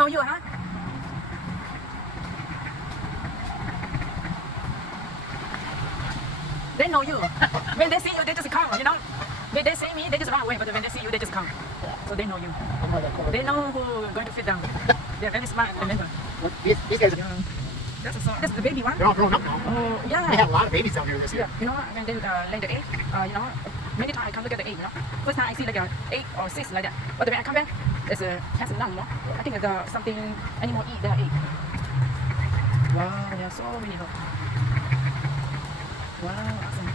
know you, huh? They know you. When they see you, they just come, you know. When they see me, they just run away, but when they see you, they just come. So they know you. They know who's going to fit down. They're very smart, remember. These guys are That's the baby one. they're all grown up now. Oh, They yeah. had a lot of babies down here this year. You know, when they lay the egg, you know, many times I come look at the egg, you know. First time I see like 8 or 6 like that. But when I come back, there's has none, you know. I think there's something animal eat their egg. Wow, there are so many. Wow, awesome.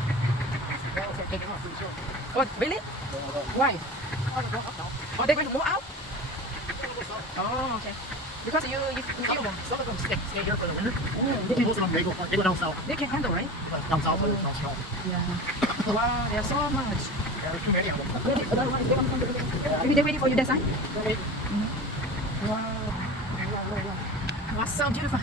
Well, it's taking off pretty soon. Oh, really? Why? Oh, they're grown up now. Oh, they're going to go out? Oh, okay. Because you feel them. Some of them stay here for the winter. They Most of them, they go down south. They can handle, right? Down south where it's not strong. Yeah. Wow, there's so much. There's too many of them. Ready? Another one. Maybe they're ready for you that side? Wow. Wow, so beautiful.